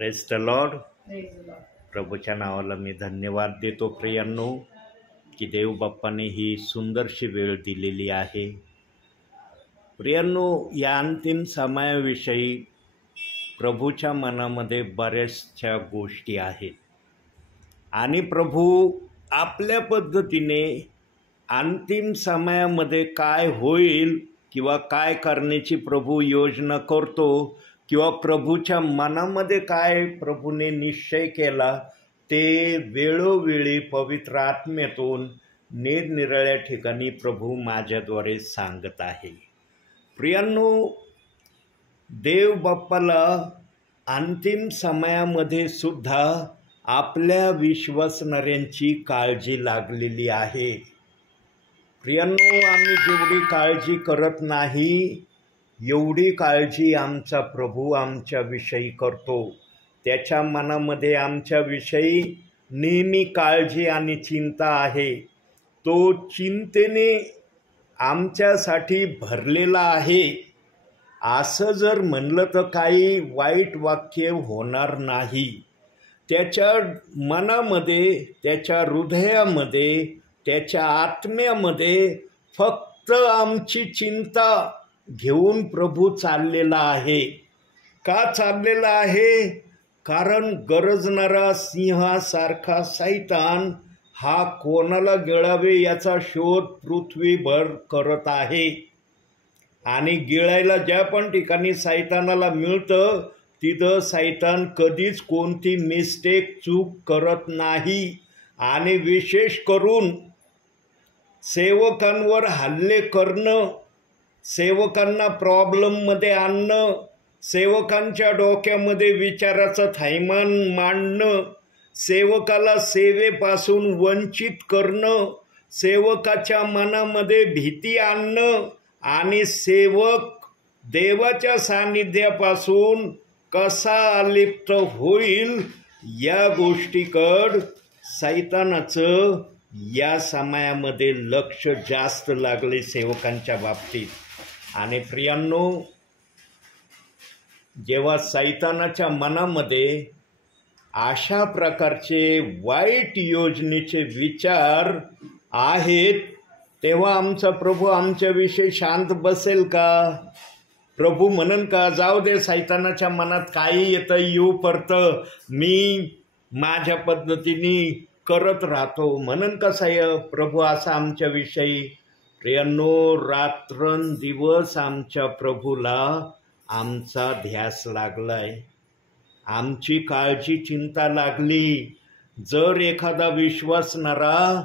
Praise the lord. Praise the lord. प्रभूच्या नावाला मी धन्यवाद देतो प्रियांनो, की देव बाप्पाने ही सुंदरशी वेळ दिलेली आहे. प्रियांनो, या अंतिम समयाविषयी प्रभूच्या मनामध्ये बऱ्याचशा गोष्टी आहेत आणि प्रभू आपल्या पद्धतीने अंतिम समयामध्ये काय होईल किंवा काय करण्याची प्रभू योजना करतो किंवा प्रभूच्या मनामध्ये काय प्रभूने निश्चय केला ते वेळोवेळी पवित्र आत्म्यातून निरनिराळ्या ठिकाणी प्रभू माझ्याद्वारे सांगत आहे. प्रियांनो, देव बाप्पाला अंतिम समयामध्ये सुद्धा आपल्या विश्वासणाऱ्यांची काळजी लागलेली आहे. प्रियांनो, आम्ही जेवढी काळजी करत नाही एवढी काळजी आमचा प्रभू आमच्याविषयी करतो. त्याच्या मनामध्ये आमच्याविषयी नेहमी काळजी आणि चिंता आहे. तो चिंतेने आमच्यासाठी भरलेला आहे. असं जर म्हणलं तर काही वाईट वाक्य होणार नाही. त्याच्या मनामध्ये, त्याच्या हृदयामध्ये, त्याच्या आत्म्यामध्ये फक्त आमची चिंता घेऊन प्रभू चाललेला आहे. का चाललेला आहे? कारण गरजणारा सिंहासारखा सैतान हा कोणाला गिळावे याचा शोध पृथ्वीभर करत आहे. आणि गिळायला ज्या पण ठिकाणी सैतानाला मिळतं तिथं सैतान कधीच कोणती मिस्टेक, चूक करत नाही. आणि विशेष करून सेवकांवर हल्ले करणं, सेवकांना प्रॉब्लेममध्ये आणणं, सेवकांच्या डोक्यामध्ये विचाराचं थैमान मांडणं, सेवकाला सेवेपासून वंचित करणं, सेवकाच्या मनामध्ये भीती आणणं आणि सेवक देवाच्या सान्निध्यापासून कसा अलिप्त होईल या गोष्टीकडं सैतानाचं या समयामध्ये लक्ष जास्त लागले सेवकांच्या बाबतीत. आणि प्रियांनो, जेव्हा सैतानाच्या मनामध्ये अशा प्रकारचे वाईट योजनेचे विचार आहेत तेव्हा आमचा प्रभू आमच्याविषयी शांत बसेल का? प्रभू म्हणन का जाऊ दे, सैतानाच्या मनात काही येतं येऊ परतं, मी माझ्या पद्धतीने करत राहतो म्हणन का प्रभू असं आमच्याविषयी? प्रियांनो, रात्रंदिवस आमच्या प्रभूला आमचा ध्यास लागलाय, आमची काळजी चिंता लागली. जर एखादा विश्वासणारा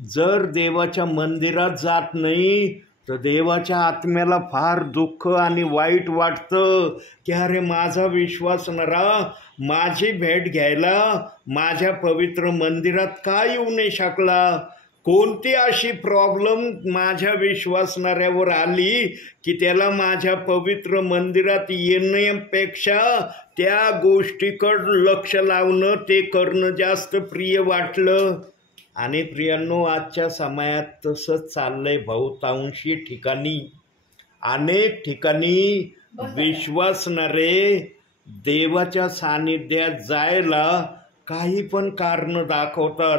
जर देवाच्या मंदिरात जात नाही तर देवाच्या आत्म्याला फार दुःख आणि वाईट वाटतं की अरे माझा विश्वासणारा माझी भेट घ्यायला माझ्या पवित्र मंदिरात का येऊ नाही शकला? कोणती अशी प्रॉब्लेम माझ्या विश्वासणाऱ्यावर आली की त्याला माझ्या पवित्र मंदिरात येण्यापेक्षा त्या गोष्टीकडं लक्ष लावणं, ते करणं जास्त प्रिय वाटलं. आणि प्रियांनो, आजच्या समयात तसंच चाललंय. बहुतांशी ठिकाणी, अनेक ठिकाणी विश्वासणारे देवाच्या सानिध्यात जायला काही पण कारण दाखवतात.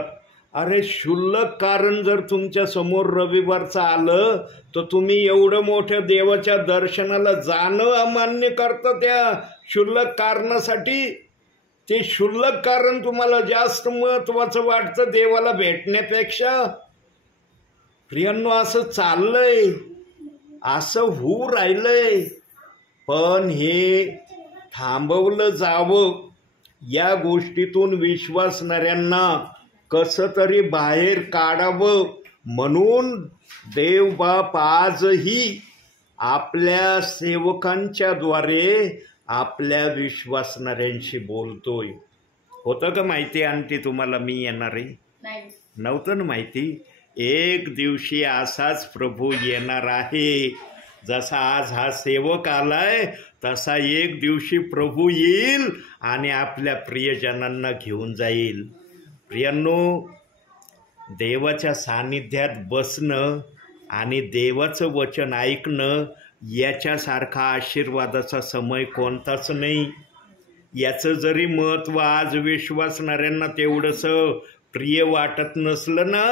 अरे क्षुल्लक कारण जर तुमच्या समोर रविवारचं आलं तर तुम्ही एवढं मोठ्या देवाच्या दर्शनाला जाणं अमान्य करता त्या क्षुल्लक कारणासाठी. ते क्षुल्लक कारण तुम्हाला जास्त महत्त्वाचं वाटतं देवाला भेटण्यापेक्षा. प्रियांनो, असं चाललंय, असं होऊ राहिलंय. पण हे थांबवलं जावं. या गोष्टीतून विश्वासणाऱ्यांना कसं तरी बाहेर काढावं म्हणून देवबाप आजही आपल्या सेवकांच्याद्वारे आपल्या विश्वासणाऱ्यांशी बोलतोय. होतं का माहिती आणखी तुम्हाला मी येणार आहे? नव्हतं ना माहिती? एक दिवशी असाच प्रभू येणार आहे. जसा आज हा सेवक आलाय तसा एक दिवशी प्रभू येईल आणि आपल्या प्रियजनांना घेऊन जाईल. प्रियांनो, देवाच्या सानिध्यात बसणं आणि देवाचं वचन ऐकणं याच्यासारखा आशीर्वादाचा समय कोणताच नाही. याचं जरी महत्त्व आज विश्वासणाऱ्यांना तेवढंसं प्रिय वाटत नसलं ना,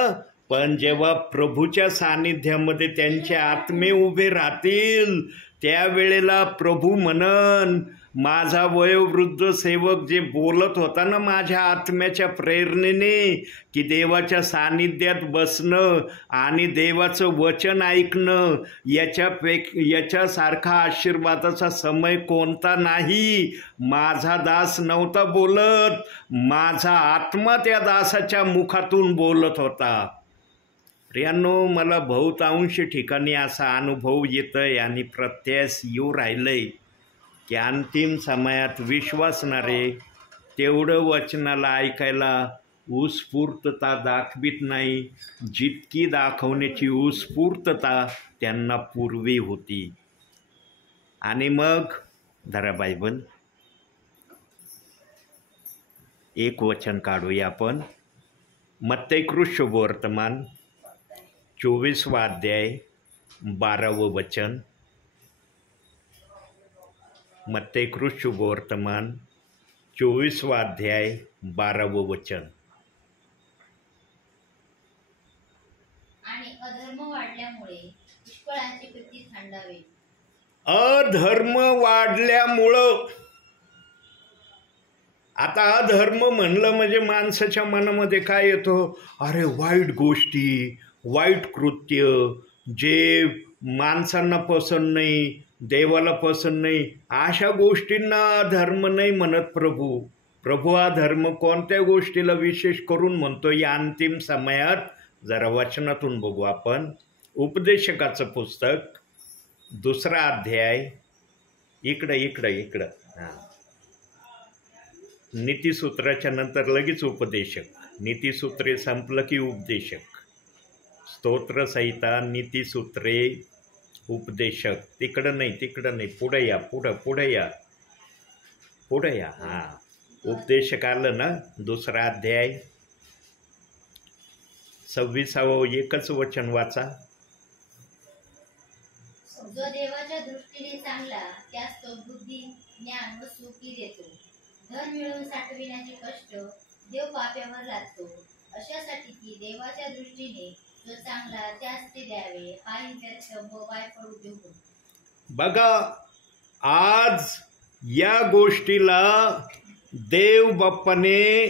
पण जेव्हा प्रभूच्या सानिध्यामध्ये त्यांचे आत्मे उभे राहतील त्यावेळेला प्रभू म्हणन, माझा वयोवृद्ध सेवक जे बोलत होता ना माझ्या आत्म्याच्या प्रेरणेने, की देवाच्या सानिध्यात बसणं आणि देवाचं वचन ऐकणं याच्यासारखा आशीर्वादाचा समय कोणता नाही. माझा दास नव्हता बोलत, माझा आत्मा त्या दासाच्या मुखातून बोलत होता. प्रियांनो, मला बहुतांश ठिकाणी असा अनुभव येतोय आणि प्रत्यास येऊ राहिलंय की अंतिम समयात विश्वासणारे तेवढं वचनाला ऐकायला उत्स्फूर्तता दाखवित नाही जितकी दाखवण्याची उत्स्फूर्तता त्यांना पूर्वी होती. आणि मग धरा बायबल, एक वचन काढूया आपण. मत्तई शुभवर्तमान 24वा अध्याय 12वं वचन. मत्तई शुभवर्तमान 24वा अध्याय 12वं वचन. आणि अधर्म वाढल्यामुळे पुष्कळांची प्रीती थंडावेल. अधर्म वाढल्यामुळं, आता अधर्म म्हणलं म्हणजे माणसाच्या मनामध्ये काय येतो? अरे वाईट गोष्टी, वाईट कृत्य जे माणसांना पसंत नाही, देवाला पसंत नाही, अशा गोष्टींना धर्म नाही म्हणत प्रभू. प्रभू हा धर्म कोणत्या गोष्टीला विशेष करून म्हणतो या अंतिम समयात? जरा वचनातून बघू आपण. उपदेशकाचं पुस्तक 2रा अध्याय, इकडं हां, नीतिसूत्राच्या नंतर लगेच उपदेशक. नीतिसूत्रे संपलं की उपदेशक. स्तोत्रसंहिता, नीतिसूत्रे, उपदेशक. तिकडं नाही, पुढे या. हां, उपदेशक आलं ना. 2रा अध्याय 26वं एकच वचन वाचा. जो देवाच्या दृष्टीने चांगला त्यास तो बुद्धी, ज्ञान व सुखी देतो. धन मिळवून साठविण्याचे कष्ट देव पाप्यावर लादतो, अशासाठी की देवाच्या दृष्टीने जो चांगला त्यास ते द्यावे, हा व्यर्थ व वायफळ उद्योग. बघा, आज या गोष्टीला देव बाप्पाने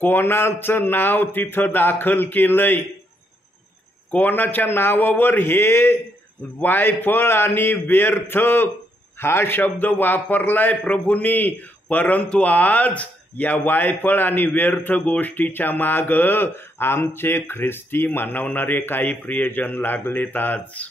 कोणाचं नाव तिथं दाखल केलंय, कोणाच्या नावावर हे वायफळ आणि व्यर्थ हा शब्द वापरलाय प्रभूंनी. परंतु आज या वायफळ आणि व्यर्थ गोष्टीच्या माग आमचे ख्रिस्ती मानवणारे काही प्रियजन लागलेत. आज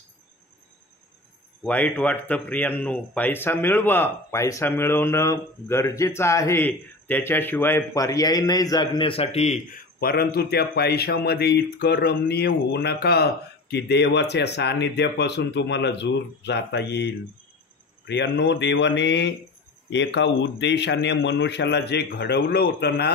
वाईट वाटतं प्रियांनो. पैसा मिळवा, पैसा मिळवणं गरजेचं आहे, त्याच्याशिवाय पर्याय नाही जगण्यासाठी. परंतु त्या पैशामध्ये इतकं रमणीय होऊ नका की देवाच्या सानिध्यापासून तुम्हाला दूर जाता येईल. प्रियांनो, देवाने एका उद्देशाने मनुष्याला जे घडवलं होतं ना,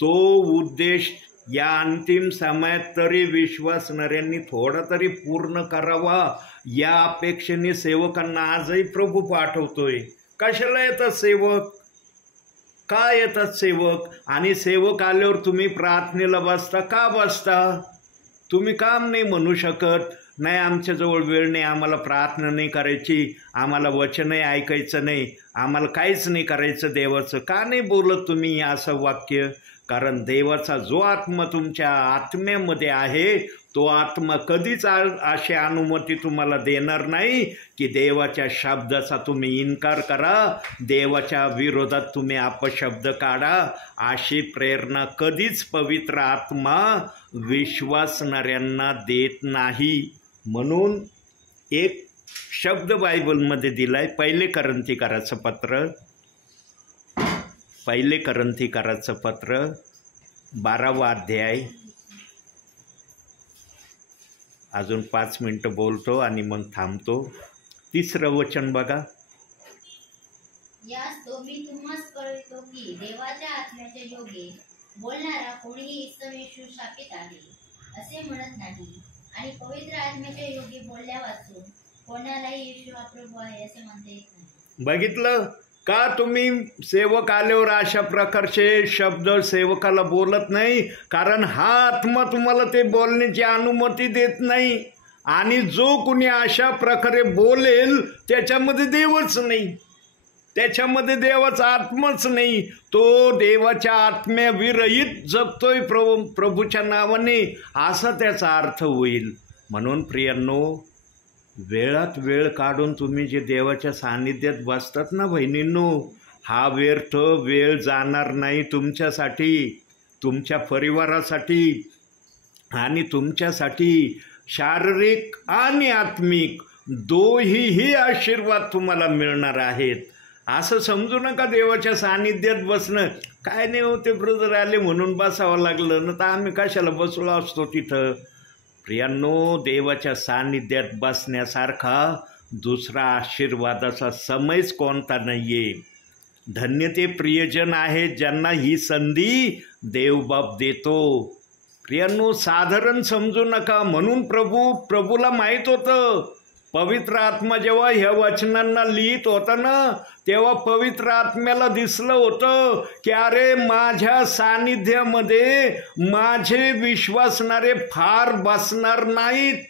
तो उद्देश या अंतिम समयात तरी विश्वासणाऱ्यांनी थोडा तरी पूर्ण करावा या अपेक्षेने सेवकांना आजही प्रभू पाठवतोय. कशाला येतात सेवक? का येतात सेवक? आणि सेवक आल्यावर तुम्ही प्रार्थनेला बसता का बसता? तुम्ही काम नाही म्हणू शकत? नाही, आमच्याजवळ वेळ नाही, आम्हाला प्रार्थना नाही करायची, आम्हाला वचनही ऐकायचं नाही, आम्हाला काहीच नाही करायचं देवाचं. का नाही बोलत तुम्ही असं वाक्य? कारण देवाचा जो आत्मा तुमच्या आत्म्यामध्ये आहे तो आत्मा कधीच अशी अनुमती तुम्हाला देणार नाही की देवाच्या शब्दाचा तुम्ही इन्कार करा, देवाच्या विरोधात तुम्ही अपशब्द काढा. अशी प्रेरणा कधीच पवित्र आत्मा विश्वासणाऱ्यांना देत नाही. म्हणून एक शब्द बायबलमध्ये दिलाय, पहिले करंथीकराचं पत्र 12वा अध्याय. अजून 5 मिनिटं बोलतो आणि मग थांबतो. 3रं वचन बघा. यास तो मी तुम्हास कळवितो की देवाच्या आत्म्याच्या योगे बोलणारा कोणीही ईश्वर शापित आहे असे म्हणत नाही, आणि पवित्र आत्म्याच्या योगे बोलल्या वाचून कोणालाही येशू हा प्रभू आहे असे म्हणता येत नाही. बघितलं? का तुम्ही सेवक आल्यावर अशा प्रकारचे शब्द सेवकाला बोलत नाही? कारण हा आत्मा तुम्हाला ते बोलण्याची अनुमती देत नाही. आणि जो कुणी अशा प्रकारे बोलेल त्याच्यामध्ये देवच नाही, त्याच्यामध्ये देवाचा आत्माच नाही. तो देवाच्या आत्म्याविरहित जगतोय प्रभूच्या नावाने, असा त्याचा अर्थ होईल. म्हणून प्रियांनो, वेळात वेळ काढून तुम्ही जे देवाच्या सान्निध्यात बसतात ना बहिणींनो, हा व्यर्थ वेळ जाणार नाही तुमच्यासाठी, तुमच्या परिवारासाठी आणि तुमच्यासाठी. शारीरिक आणि आत्मिक दोहीही आशीर्वाद तुम्हाला मिळणार आहेत. असं समजू नका देवाच्या सान्निध्यात बसणं काय नाही होते, ब्रदर आले म्हणून बसावं लागलं ना, तर आम्ही कशाला बसलो असतो तिथं. प्रियांनो, देवाच्या सान्निध्यात बसण्यासारखा दुसरा आशीर्वादाचा समयच कोणता नाही आहे. धन्य ते प्रियजन आहेत ज्यांना ही संधी देवबाप देतो. प्रियांनो, साधारण समजू नका. म्हणून प्रभूला माहीत होतं, पवित्र आत्मा जेव्हा ह्या वचनांना लिहित होता ना, तेव्हा पवित्र आत्म्याला दिसलं होतं की अरे माझ्या सान्निध्यामध्ये माझे विश्वासणारे फार बसणार नाहीत,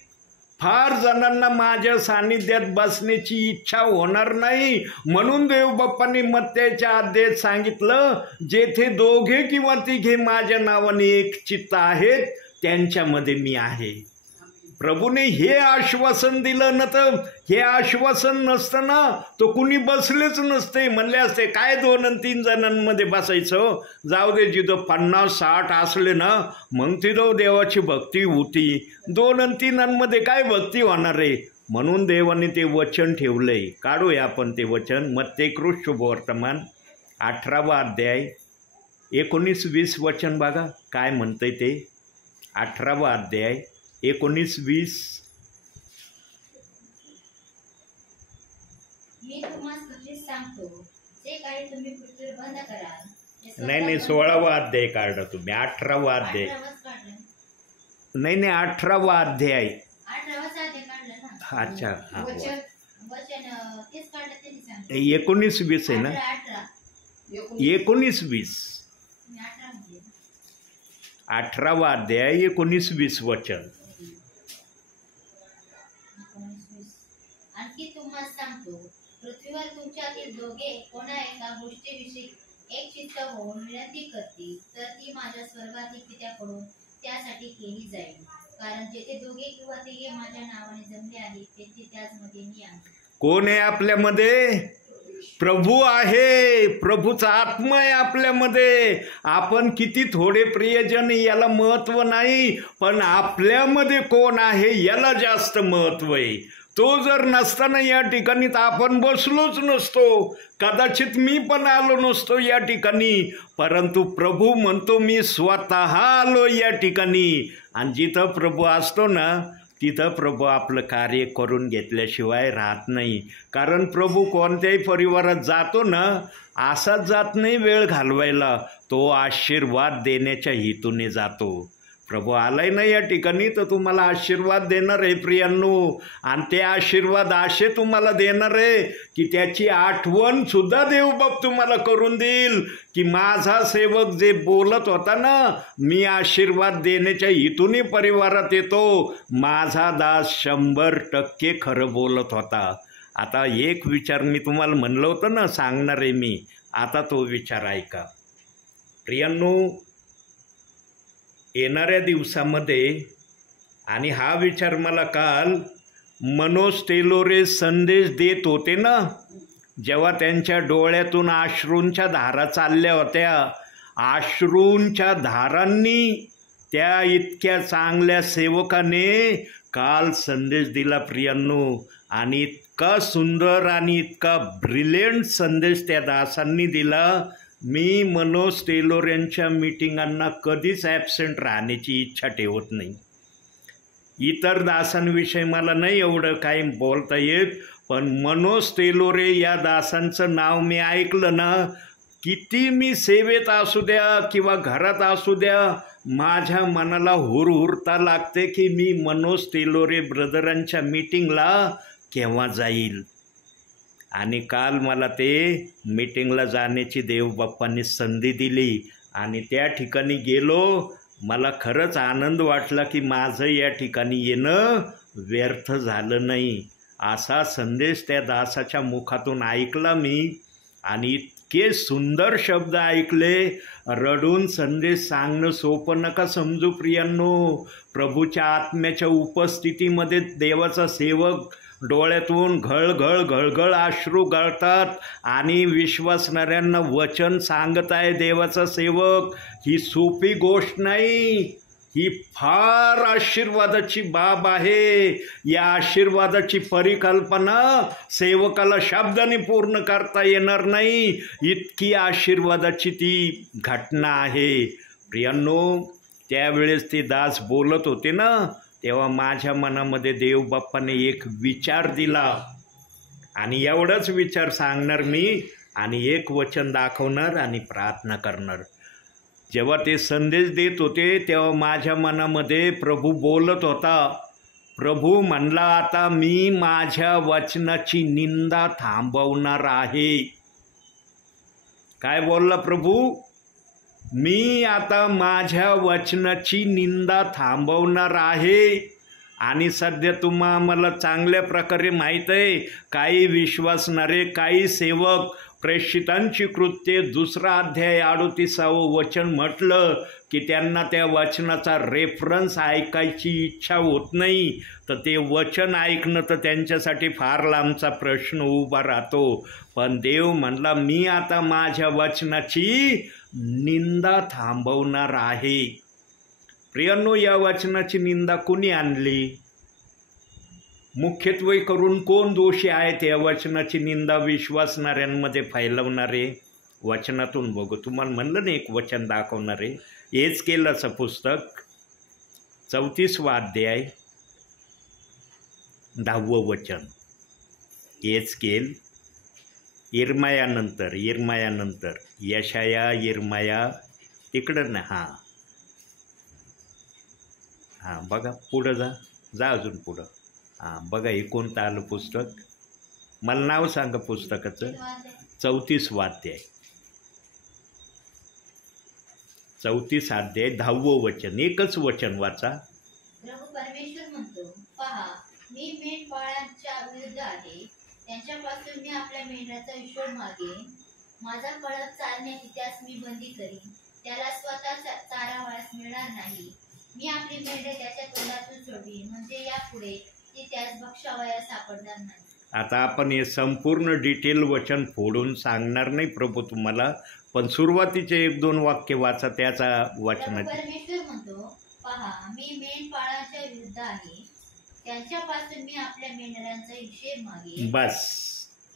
फार जणांना माझ्या सान्निध्यात बसण्याची इच्छा होणार नाही. म्हणून देवबाप्पांनी मत्त्याच्या अध्यायात सांगितलं, जेथे दोघे किंवा तिघे माझ्या नावाने एक चित्त आहेत त्यांच्यामध्ये मी आहे. प्रभूने हे आश्वासन दिलं ना, तर हे आश्वासन नसतं ना तो कुणी बसलेच नसते. म्हणले असते काय 2 आणि 3 जणांमध्ये बसायचं, जाऊ दे, जिथं 50-60 असले ना मग तिथं देवाची भक्ती होती. 2 आणि 3 काय भक्ती होणार आहे? म्हणून देवाने ते वचन ठेवलंय. काढूया आपण ते वचन. मत्तेकृत शुभवर्तमान 18वा अध्याय 19-20 वचन बघा काय म्हणतंय ते. 18वा अध्याय 19-20. मी तुम्हाला खचित सांगतो, जे काही तुम्ही पृथ्वीवर बंद कराल. नाही 16वा अध्याय काढला तुम्ही. 18वा अध्याय नाही 18वा अध्याय. 18वाचा अध्याय काढला ना. अच्छा, हां, वचन तेच काढलं त्यांनी सांगितलं. 19-20 आहे ना. 19-20. 18वा अध्याय 19-20 वचन. आणखी तुम्हाला सांगतो, पृथ्वीवर तुमच्यातील दोघे कोणा एका गोष्टीविषयी एक चित्त होऊन विनंती करतील, तर ती माझ्या स्वर्गातील पित्याकडून त्यासाठी केली जाईल. कारण जेथे दोघे किंवा तिघे माझ्या नावाने जमले आहेत, तेथे त्याचमध्ये मी आहे. कोण आहे आपल्यामध्ये? प्रभू आहे. प्रभूचा आत्मा आहे आपल्यामध्ये. आपण किती थोडे प्रियजन याला महत्व नाही, पण आपल्यामध्ये कोण आहे याला जास्त महत्व आहे. तो जर नसताना या ठिकाणी तर आपण बसलोच नसतो, कदाचित मी पण आलो नसतो या ठिकाणी. परंतु प्रभू म्हणतो मी स्वतः आलो या ठिकाणी. आणि जिथं प्रभू असतो ना तिथं प्रभू आपलं कार्य करून घेतल्याशिवाय राहत नाही. कारण प्रभू कोणत्याही परिवारात जातो ना, असाच जात नाही वेळ घालवायला, तो आशीर्वाद देण्याच्या हेतूने जातो. प्रभू आलाय ना या ठिकाणी तर तुम्हाला आशीर्वाद देणार आहे प्रियांनो. आणि ते आशीर्वाद असे तुम्हाला देणार आहे की त्याची आठवण सुद्धा देवबाप तुम्हाला करून देईल की माझा सेवक जे बोलत होता ना, मी आशीर्वाद देण्याच्या हेतूने परिवारात येतो, माझा दास 100% खरं बोलत होता. आता एक विचार मी तुम्हाला म्हणलं होतं ना सांगणार आहे मी, आता तो विचार ऐका प्रियांनो. येणाऱ्या दिवसामध्ये, आणि हा विचार मला काल मनोज टेलोरे संदेश देत होते ना, जेव्हा त्यांच्या डोळ्यातून अश्रूंच्या धारा चालल्या होत्या, अश्रूंच्या धारांनी त्या इतक्या चांगल्या सेवकाने काल संदेश दिला प्रियांनो. आणि इतका सुंदर आणि इतका ब्रिलियंट संदेश त्या दासांनी दिला. मी मनोज टेलोर यांच्या मीटिंगांना कधीच ॲबसेंट राहण्याची इच्छा ठेवत नाही. इतर दासांविषयी मला नाही एवढं काही बोलता येत, पण मनोज टेलोरे या दासांचं नाव मी ऐकलं ना, किती मी सेवेत असू द्या किंवा घरात असू द्या, माझ्या मनाला हुरहुरता लागते की मी मनोज टेलोरे ब्रदरांच्या मीटिंगला केव्हा जाईल. आणि काल मला ते मीटिंगला जाण्याची देवबाप्पांनी संधी दिली आणि त्या ठिकाणी गेलो. मला खरंच आनंद वाटला की माझं या ठिकाणी येणं व्यर्थ झालं नाही. असा संदेश त्या दासाच्या मुखातून ऐकला मी आणि इतके सुंदर शब्द ऐकले. रडून संदेश सांगणं सोपं नका समजू प्रियांनो. प्रभूच्या आत्म्याच्या उपस्थितीमध्ये देवाचा सेवक डोळ्यातून घळघळ घळघळ अश्रू गळतात आणि विश्वासणाऱ्यांना वचन सांगत आहे देवाचा सेवक. ही सोपी गोष्ट नाही, ही फार आशीर्वादाची बाब आहे. या आशीर्वादाची परिकल्पना सेवकाला शब्दाने पूर्ण करता येणार नाही, इतकी आशीर्वादाची ती घटना आहे. प्रियांनो, त्यावेळेस ते दास बोलत होते ना, तेव्हा माझ्या मनामध्ये देवबाप्पाने एक विचार दिला आणि एवढंच विचार सांगणार मी आणि एक वचन दाखवणार आणि प्रार्थना करणार. जेव्हा ते संदेश देत होते तेव्हा माझ्या मनामध्ये प्रभू बोलत होता. प्रभू म्हणला, आता मी माझ्या वचनाची निंदा थांबवणार आहे. काय बोलला प्रभू? मी आता माझ्या वचनाची निंदा थांबवणार आहे. आणि सध्या मला चांगल्या प्रकारे माहीत आहे, काही विश्वासणारे, काही सेवक प्रेषितांची कृत्ये 2 अध्याय 38 वचन म्हटलं की त्यांना त्या वचनाचा रेफरन्स ऐकायची इच्छा होत नाही. तर ते वचन ऐकणं तर त्यांच्यासाठी फार लांबचा प्रश्न उभा राहतो. पण देव म्हणला, मी आता माझ्या वचनाची निंदा थांबवणार आहे. प्रियांनो, या वचनाची निंदा कोणी आणली? मुख्यत्वे करून कोण दोषी आहेत या वचनाची निंदा विश्वासणाऱ्यांमध्ये फैलवणारे? वचनातून बघू. तुम्हाला म्हणलं ना एक वचन दाखवणारे. एहेजकेलाचं पुस्तक 34 अध्याय 10 वचन. एहेजकेल, इर्मायानंतर यशाया, इर्माया तिकडं ना. हां बघा, पुढं जा अजून पुढं. बघा, हे कोणतं आलं पुस्तक? मला नाव सांगा पुस्तकाचं. 34 अध्याय 10 वचन. एकच वचन वाचा. प्रभू परमेश्वर म्हणतो, पहा, मी मेंढपाळांच्या विरुद्ध आहे. त्यांच्यापासून मी आपल्या मेंढराचा हिशोब मागेन. माझा कळप चालण्याची त्यास मी बंदी करीन. त्याला स्वतः चारावास मिळणार नाही. मी आपली मेंढरे त्याच्या तोंडातून सोडवीन, म्हणजे यापुढे ती त्यास भक्षावयास सापडणार नाही. आता आपण हे संपूर्ण डिटेल वचन फोडून सांगणार नाही प्रभू तुम्हाला, पण सुरुवातीचे 1-2 वाक्य वाचा त्याचा वचनाचे. परमेश्वर म्हणतो, पहा, मी मेंढपाळांच्या विरुद्ध आहे. त्यांच्यापासून मी आपल्या मेंढरांचा हिशेब मागेन.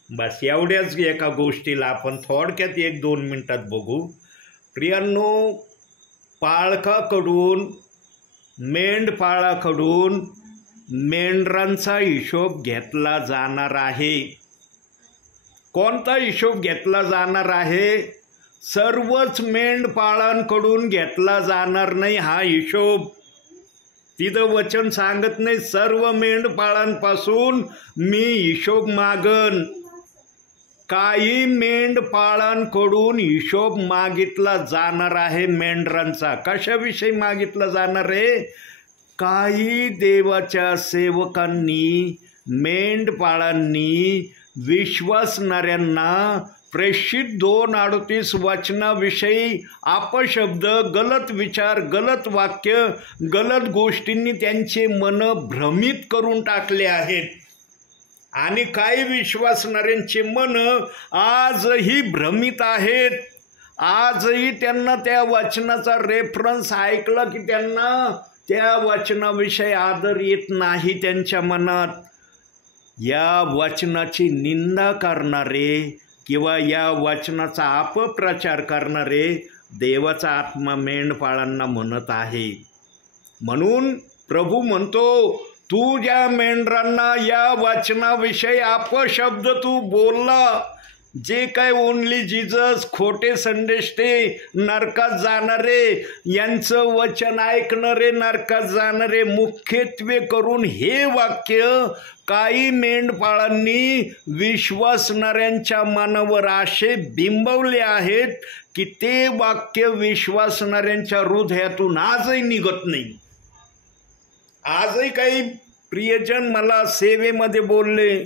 बस एवढ्याच एका गोष्टीला आपण थोडक्यात 1-2 मिनिटात बघू. प्रियांनो, पाळकाकडून, मेंढपाळाकडून मेंढरांचा हिशोब घेतला जाणार आहे. कोणता हिशोब घेतला जाणार आहे? सर्वच मेंढपाळांकडून घेतला जाणार नाही हा हिशोब. तिथं वचन सांगत नाही सर्व मेंढपाळांपासून मी हिशोब मागन. काही मेंढपाळांकडून हिशोब मागितला जाणार आहे मेंढरांचा. कशाविषयी मागितला जाणार आहे? काही देवाच्या सेवकांनी, मेंढपाळांनी विश्वासणाऱ्यांना प्रेषित 2:38 वचनाविषयी अपशब्द, गलत विचार, गलत वाक्य, गलत गोष्टींनी त्यांचे मन भ्रमित करून टाकले आहेत. आणि काही विश्वासणाऱ्यांचे मन आजही भ्रमित आहेत. आजही त्यांना त्या वचनाचा रेफरन्स ऐकला की त्यांना त्या वचनाविषयी आदर येत नाही त्यांच्या मनात. या वचनाची निंदा करणारे किंवा या वचनाचा अपप्रचार करणारे देवाचा आत्मा मेंढपाळांना म्हणत आहे. म्हणून प्रभू म्हणतो, तू ज्या मेंढरांना या वचनाविषयी अपशब्द तू बोलला, जे काय ओनली जीजस, खोटे संदेश ते नरकात जाणारे, यांचं वचन ऐकणारे नरकात जाणारे, मुख्यत्वे करून हे वाक्य काही मेंढपाळांनी विश्वासणाऱ्यांच्या मनावर असे बिंबवले आहेत की ते वाक्य विश्वासणाऱ्यांच्या हृदयातून आजही निघत नाही. आजही काही प्रियजन मला सेवेमध्ये बोलले,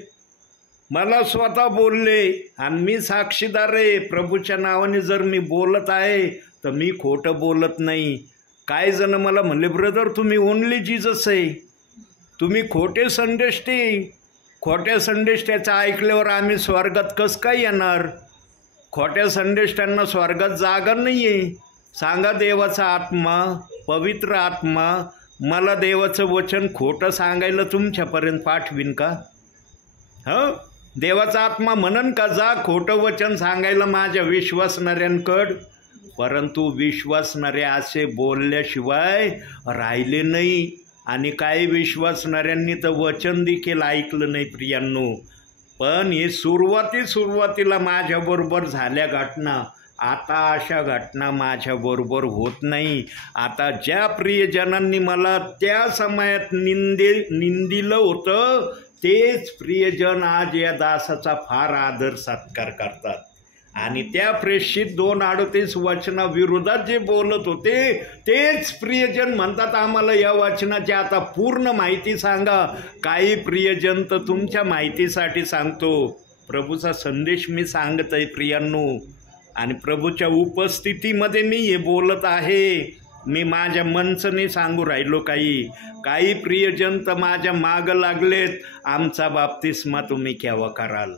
मला स्वतः बोलले, आणि मी साक्षीदार आहे. प्रभूच्या नावाने जर मी बोलत आहे तर मी खोटं बोलत नाही. काही जण मला म्हणले, ब्रदर तुम्ही ओनली जीजस आहे, तुम्ही खोटे संदेश खोट्या संदेश त्याचा ऐकल्यावर आम्ही स्वर्गात कसं काय येणार? खोट्या संदेश त्यांना स्वर्गात जागा नाही आहे. सांगा, देवाचा आत्मा, पवित्र आत्मा मला देवाचं वचन खोटं सांगायला तुमच्यापर्यंत पाठवीन का? देवाचा आत्मा म्हणन का जा खोटं वचन सांगायला माझ्या विश्वासणाऱ्यांकडं? परंतु विश्वासणारे असे बोलल्याशिवाय राहिले नाही. आणि काही विश्वासणाऱ्यांनी तर वचन देखील ऐकलं नाही प्रियांनो. पण हे सुरुवातीला माझ्याबरोबर झाल्या घटना, आता अशा घटना माझ्याबरोबर होत नाही. आता ज्या प्रियजनांनी मला त्या समयात निंदिलं होतं तेच प्रियजन आज या दासाचा फार आदर सत्कार करतात. आणि त्या प्रेषित 2:38 वचनाविरोधात जे बोलत होते तेच प्रियजन म्हणतात आम्हाला या वचनाची आता पूर्ण माहिती सांगा. काही प्रियजन तर तुमच्या माहितीसाठी सांगतो, प्रभूचा संदेश मी सांगत आहे प्रियांनो, आणि प्रभूच्या उपस्थितीमध्ये मी हे बोलत आहे. मी माझ्या मनचं नाही सांगू राहिलो. काही प्रियजन तर माझ्या मागं लागलेत, आमचा बाप्तिस्मा तुम्ही केव्हा कराल?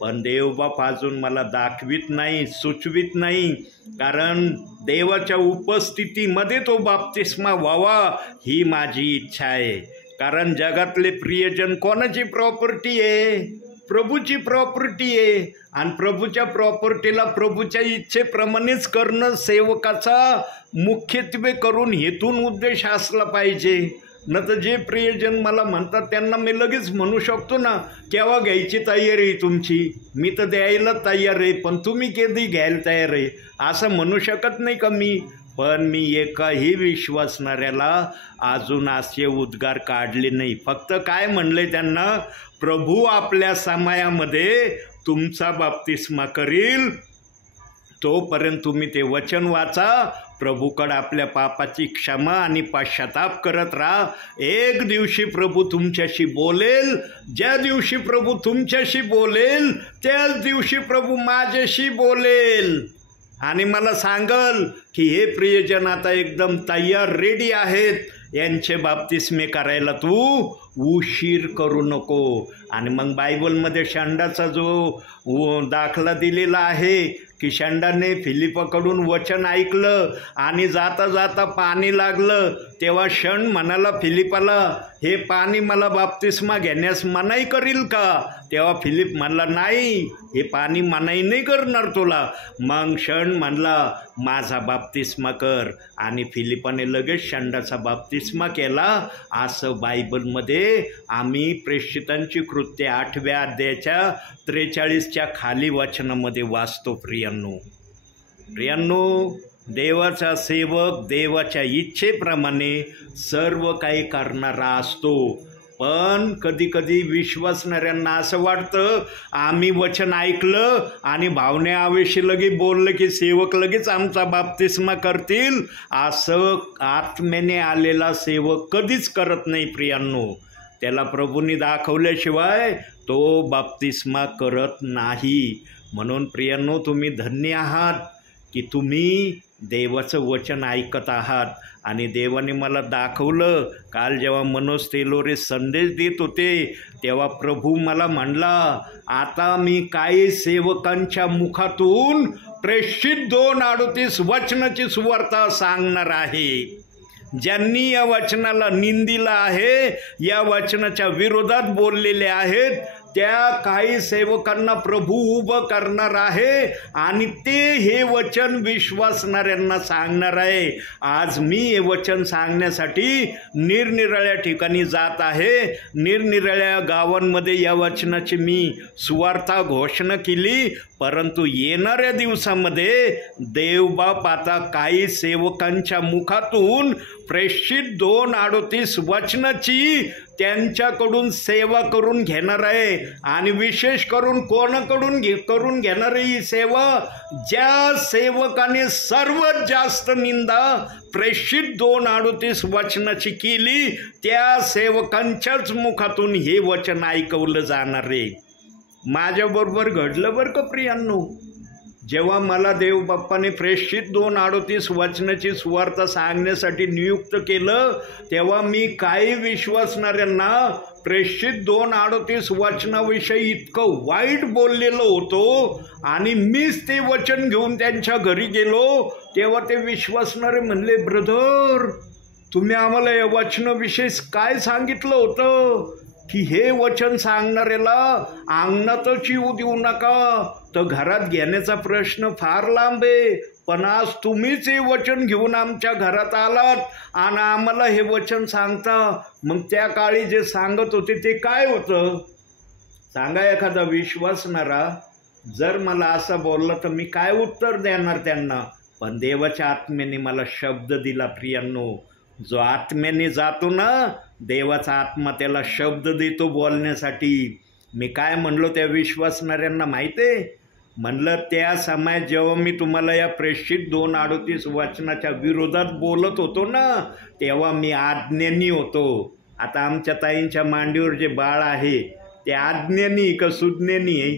पण देवबाप अजून मला दाखवित नाही, सुचवित नाही. कारण देवाच्या उपस्थितीमध्ये तो बाप्तिस्मा व्हावा ही माझी इच्छा आहे. कारण जगातले प्रियजन कोणाची प्रॉपर्टी आहे? प्रभूची प्रॉपर्टी आहे. आणि प्रभूच्या प्रॉपर्टीला प्रभूच्या इच्छेप्रमाणेच करणं सेवकाचा मुख्यत्वे करून हेतून उद्देश असला पाहिजे. न तर जे प्रियजन मला म्हणतात त्यांना मी लगेच म्हणू शकतो ना, केव्हा घ्यायची तयारी आहे तुमची? मी तर द्यायला तयार आहे, पण तुम्ही कधी घ्यायला तयार आहे असं म्हणू शकत नाही का मी? पण मी एकाही विश्वासणाऱ्याला अजून असे उद्गार काढले नाही. फक्त काय म्हणले त्यांना, प्रभू आपल्या समयामध्ये तुमचा बाप्तिस्मा करील, तोपर्यंत तुम्ही ते वचन वाचा, प्रभूकडे आपल्या पापाची क्षमा आणि पश्चाताप करत राहा. एक दिवशी प्रभू तुमच्याशी बोलेल. ज्या दिवशी प्रभू तुमच्याशी बोलेल त्याच दिवशी प्रभू माझ्याशी बोलेल आणि मला सांगल की हे प्रियजन आता एकदम तयार रेडी आहेत, यांचे बाप्तिस्मे करायला तू उशीर करू नको. आणि मग बायबलमध्ये शंडाचा जो दाखला दिलेला आहे की शंडाने फिलिपाकडून वचन ऐकलं आणि जाता जाता पाणी लागलं, तेव्हा शंड म्हणाला फिलिपाला, हे पाणी मला बाप्तिस्मा घेण्यास मनाई करील का? तेव्हा फिलिप म्हणला, नाही, हे पाणी मनाई नाही करणार तुला. मग शंड म्हणला, माझा बाप्तिस्मा कर. आणि फिलिपाने लगेच शंडाचा बाप्तिस्मा केला. असं बायबलमध्ये आम्ही प्रेषितांची कृत्ये 8व्या अध्यायाच्या 43च्या खाली वचनामध्ये वाचतो. प्रियांनो, देवाचा सेवक देवाच्या इच्छेप्रमाणे सर्व काही करणारा असतो. पण कधी कधी विश्वासणाऱ्यांना असं वाटतं आम्ही वचन ऐकलं आणि भावनेआवेशी लगेच बोललं की सेवक लगेच आमचा बाप्तिस्मा करतील. असं आत्म्याने आलेला सेवक कधीच करत नाही प्रियांनो. त्याला प्रभूंनी दाखवल्याशिवाय तो बाप्तिस्मा करत नाही. म्हणून प्रियांनो, तुम्ही धन्य आहात की तुम्ही देवाचं वचन ऐकत आहात. आणि देवाने मला दाखवलं, काल जेव्हा मनोज तेलोरे संदेश देत होते तेव्हा प्रभू मला म्हणला, आता मी काही सेवकांच्या मुखातून प्रेषित 2:38 वचनाची सुवार्ता सांगणार आहे. ज्यांनी या वचनाला निंदिलं आहे, या वचनाच्या विरोधात बोललेले आहेत, त्या काही सेवकांना प्रभू उभं करणार आहे आणि ते हे वचन विश्वासणाऱ्यांना सांगणार आहे. आज मी हे वचन सांगण्यासाठी निरनिराळ्या ठिकाणी जात आहे. निरनिराळ्या गावांमध्ये या वचनाची मी सुवार्ता घोषणा केली. परंतु येणाऱ्या दिवसामध्ये देवबाप आता काही सेवकांच्या मुखातून प्रेषित 2:38 वचनाची त्यांच्याकडून सेवा करून घेणार आहे. आणि विशेष करून कोणाकडून करून घेणार ही सेवा? ज्या सेवकाने सर्वात जास्त निंदा प्रेषित 2:38 वचनाची केली त्या सेवकांच्याच मुखातून हे वचन ऐकवलं जाणार आहे. माझ्याबरोबर घडलं बरं का प्रियांनो. जेव्हा मला देवबाप्पाने प्रेषित 2:38 वचनाची सुवार्ता सांगण्यासाठी नियुक्त केलं तेव्हा मी काही विश्वासणाऱ्यांना प्रेषित 2:38 वचनाविषयी इतकं वाईट बोललेलो होतो आणि मीच ते वचन घेऊन त्यांच्या घरी गेलो तेव्हा ते विश्वासणारे म्हणले, ब्रदर तुम्ही आम्हाला या वचनाविषयी काय सांगितलं होतं की हे वचन सांगणाऱ्याला अंगणातच येऊ देऊ नका, तर घरात घेण्याचा प्रश्न फार लांब आहे. पण आज तुम्हीच हे वचन घेऊन आमच्या घरात आलात आणि आम्हाला हे वचन सांगता. मग त्या काळी जे सांगत होते ते काय होतं सांगा एखादा विश्वासणारा. जर मला असं बोललं तर मी काय उत्तर देणार त्यांना? पण देवाच्या आत्म्याने मला शब्द दिला प्रियांनो. जो आत्म्याने जातो ना देवाचा आत्मा त्याला शब्द देतो बोलण्यासाठी. मी काय म्हणलो त्या विश्वासणाऱ्यांना माहिती आहे? म्हणलं त्या समयात जेव्हा मी तुम्हाला या प्रेषित 2:38 वचनाच्या विरोधात बोलत होतो ना तेव्हा मी आज्ञानी होतो. आता आमच्या ताईंच्या मांडीवर जे बाळ आहे ते आज्ञानी का सुज्ञानी आहे?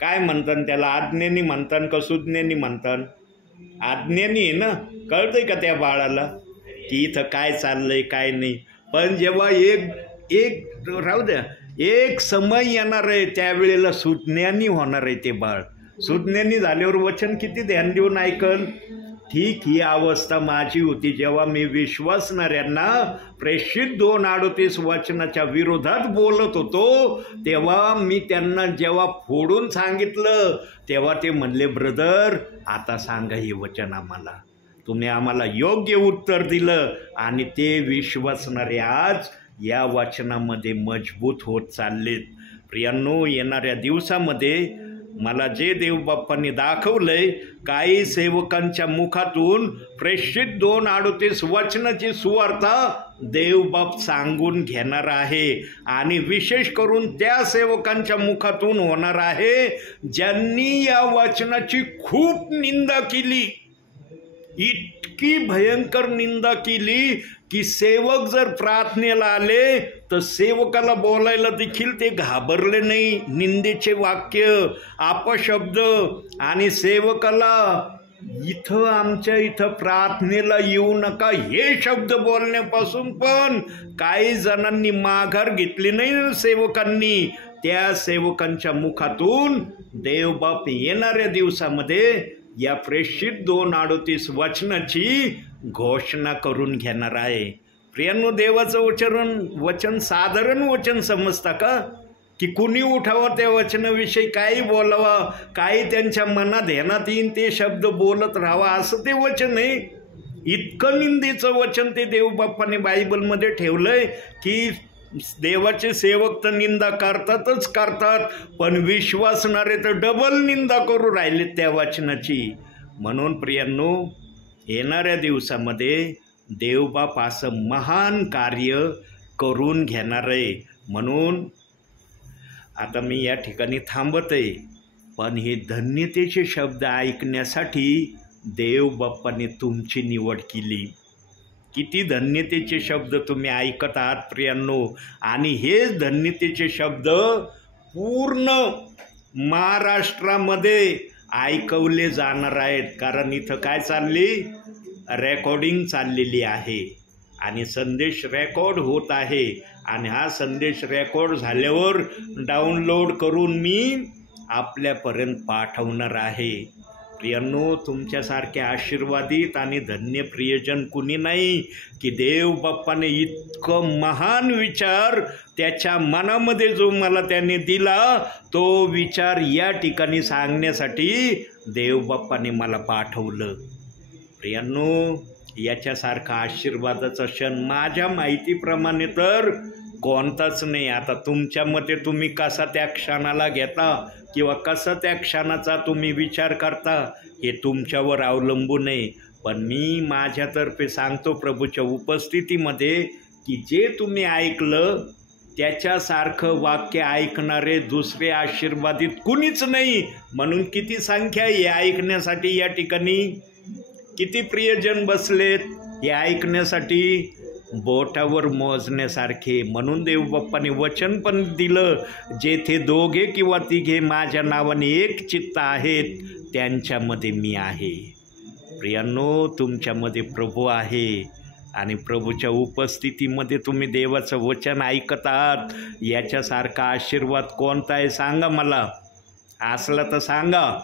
काय म्हणतात त्याला? आज्ञानी म्हणतात का सुज्ञानी म्हणतात? आज्ञानी आहे ना. कळतंय का त्या बाळाला की इथं काय चाललंय काय नाही? पण जेव्हा एक राहू द्या एक समय येणार आहे त्यावेळेला सुज्ञानी होणार आहे ते बाळ. सुज्ञानी झाल्यावर वचन किती ध्यान देऊन ऐकल. ठीक ही अवस्था माझी होती जेव्हा मी विश्वासणाऱ्यांना प्रेषित 2:38 वचनाच्या विरोधात बोलत होतो तेव्हा मी त्यांना जेव्हा फोडून सांगितलं तेव्हा ते म्हणले, ब्रदर आता सांगा हे वचन आम्हाला. तुम्ही आम्हाला योग्य उत्तर दिलं आणि ते विश्वासणारे आज या वचनामध्ये मजबूत होत चाललेत. प्रियांनो, येणाऱ्या दिवसामध्ये मला जे देवबाप्पांनी दाखवलंय काही सेवकांच्या मुखातून प्रेषित 2:38 वचनाची सुवार्ता देवबाप सांगून घेणार आहे. आणि विशेष करून त्या सेवकांच्या मुखातून होणार आहे ज्यांनी या वचनाची खूप निंदा केली. इतकी भयंकर निंदा केली की सेवक जर प्रार्थनेला आले तर सेवकाला बोलायला देखील ते घाबरले नाही. निंदेचे वाक्य अपशब्द आणि सेवकाला इथं आमच्या इथं प्रार्थनेला येऊ नका हे शब्द बोलण्यापासून पण काही जणांनी माघार घेतली नाही. सेवकांनी त्या सेवकांच्या मुखातून देवबाप येणाऱ्या दिवसामध्ये या प्रेषित 2:38 वचनाची घोषणा करून घेणार आहे. प्रियांनो, देवाचं वचन साधारण वचन समजता का? की कुणी उठावं त्या वचनाविषयी काही बोलावं, काही त्यांच्या मनात ध्यानात येईन ते शब्द बोलत राहावा असं ते वचन आहे. इतकं निंदेचं वचन ते देवबाप्पाने बायबलमध्ये ठेवलंय की देवाचे सेवक तर निंदा करतातच करतात पण विश्वासणारे तर डबल निंदा करू राहिले त्या वचनाची. म्हणून प्रियांनो, येणाऱ्या दिवसामध्ये देवबाप असं महान कार्य करून घेणार आहे. म्हणून आता मी या ठिकाणी थांबत आहे. पण हे धन्यतेचे शब्द ऐकण्यासाठी देवबाप्पाने तुमची निवड केली. किती धन्यतेचे शब्द तुम्ही ऐकत आहात प्रियांनो. आणि हे धन्यतेचे शब्द पूर्ण महाराष्ट्रामध्ये ऐकवले जाणार आहेत. कारण इथं काय चालली? रेकॉर्डिंग चाललेली आहे आणि संदेश रेकॉर्ड होत आहे. आणि हा संदेश रेकॉर्ड झाल्यावर डाउनलोड करून मी आपल्यापर्यंत पाठवणार आहे. प्रियांनो, तुमच्यासारखे आशीर्वादित आणि धन्य प्रियजन कुणी नाही की देवबाप्पाने इतकं महान विचार त्याच्या मनामध्ये जो मला त्याने दिला तो विचार या ठिकाणी सांगण्यासाठी देवबाप्पाने मला पाठवलं. प्रियांनो, याच्यासारखा आशीर्वादाचा क्षण माझ्या माहितीप्रमाणे तर कोणताच नाही. आता तुमच्या मते तुम्ही कसा त्या क्षणाला घेता किंवा कसा त्या क्षणाचा तुम्ही विचार करता हे तुमच्यावर अवलंबून आहे. पण मी माझ्यातर्फे सांगतो प्रभूच्या उपस्थितीमध्ये की जे तुम्ही ऐकलं त्याच्यासारखं वाक्य ऐकणारे दुसरे आशीर्वादित कुणीच नाही. म्हणून किती संख्या आहे ऐकण्यासाठी या ठिकाणी, किती प्रियजन बसलेत हे ऐकण्यासाठी, बोटावर मोजण्यासारखे. म्हणून देवबाप्पाने वचन पण दिलं, जेथे दोघे किंवा तिघे माझ्या नावाने एक चित्त आहेत त्यांच्यामध्ये मी आहे. प्रियांनो, तुमच्यामध्ये प्रभू आहे आणि प्रभूच्या उपस्थितीमध्ये तुम्ही देवाचं वचन ऐकत आहात. याच्यासारखा आशीर्वाद कोणता आहे सांगा मला, असला तर सांगा.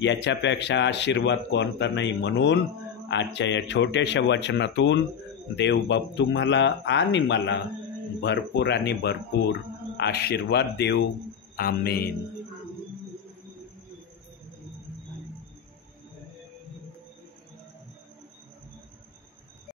याच्यापेक्षा आशीर्वाद कोणता नाही. म्हणून आजच्या या छोट्याशा वचनातून देवबाप तुम्हाला आणि मला भरपूर आणि भरपूर आशीर्वाद देऊ. आमेन.